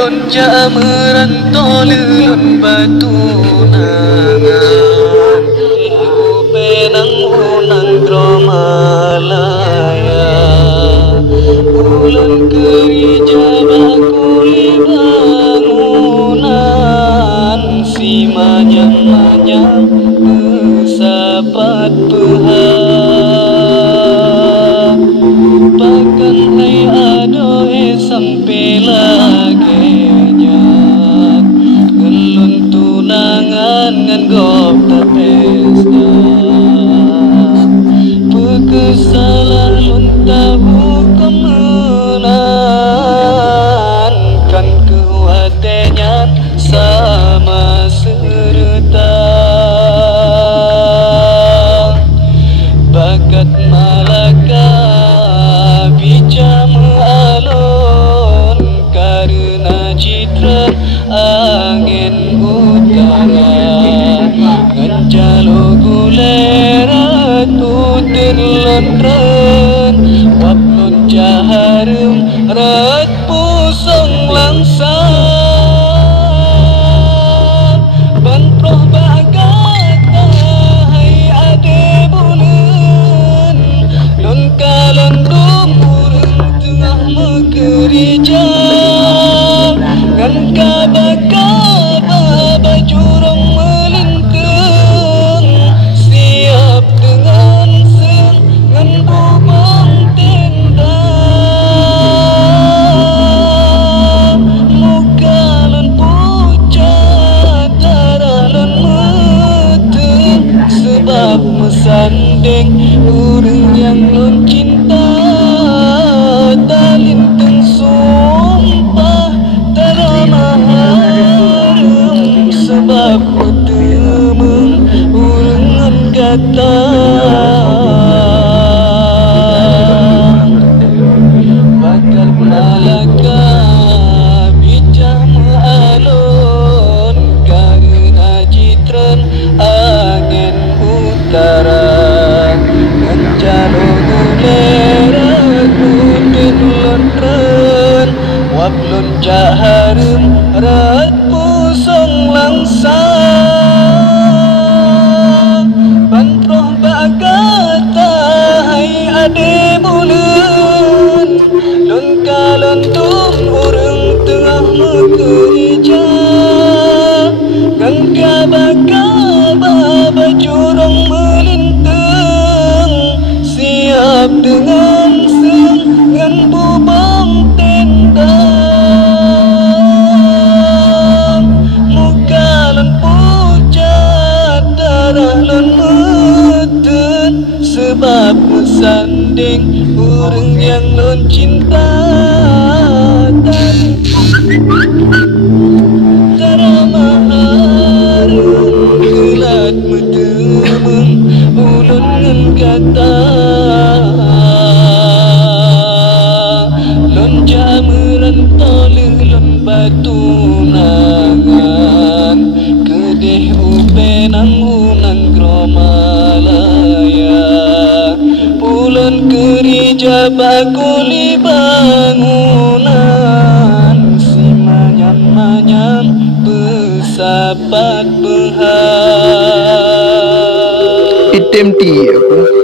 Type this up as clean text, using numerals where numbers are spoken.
lonja merantau lelun batu nangan penang unang dromalaya ulan kerja bakuli bangunan si manyang-manyang besapat pehak bahkan hai adoe sampai lagi nyak ngelun tunangan ngan gop pesta pekesalah lunta hukum menan kan kekuatannya sama serta bakat malaka bicara alon karena citra angin utara ngancalo gulera tutin lontren waplon jaharum rat pusong langsang banproh bagata hai ade bulan non kalan dumurung tengah mekerja kan kaba-kaba bajurong melintang siap dengan sengan bubang tenda mukalan pucat darah lan meteng sebab mesandeng urang yang non cinta talinteng sumpah teramaharem sebab temeng urengan kata bakal malaka bijah maalon karena citran angin utara ngancalo gulera tutin lontren waplon jaharum rat pusong langsang bantroh bagata hai ade bulan lon kalon tum urang tengah mekerja kan kaba-kaba bajurong melintang siap dengan sengan bubang tenda mukalan pucat darah lan meten sebab mesanding urang yang non cinta teramaharem gelat metemeng ulun ngan kata lonja merantau lelun batu nangan kedeh upenang unang gromalaya ulun kerja bakuli bangunan si manyam-manyam besapat pehak Item T aku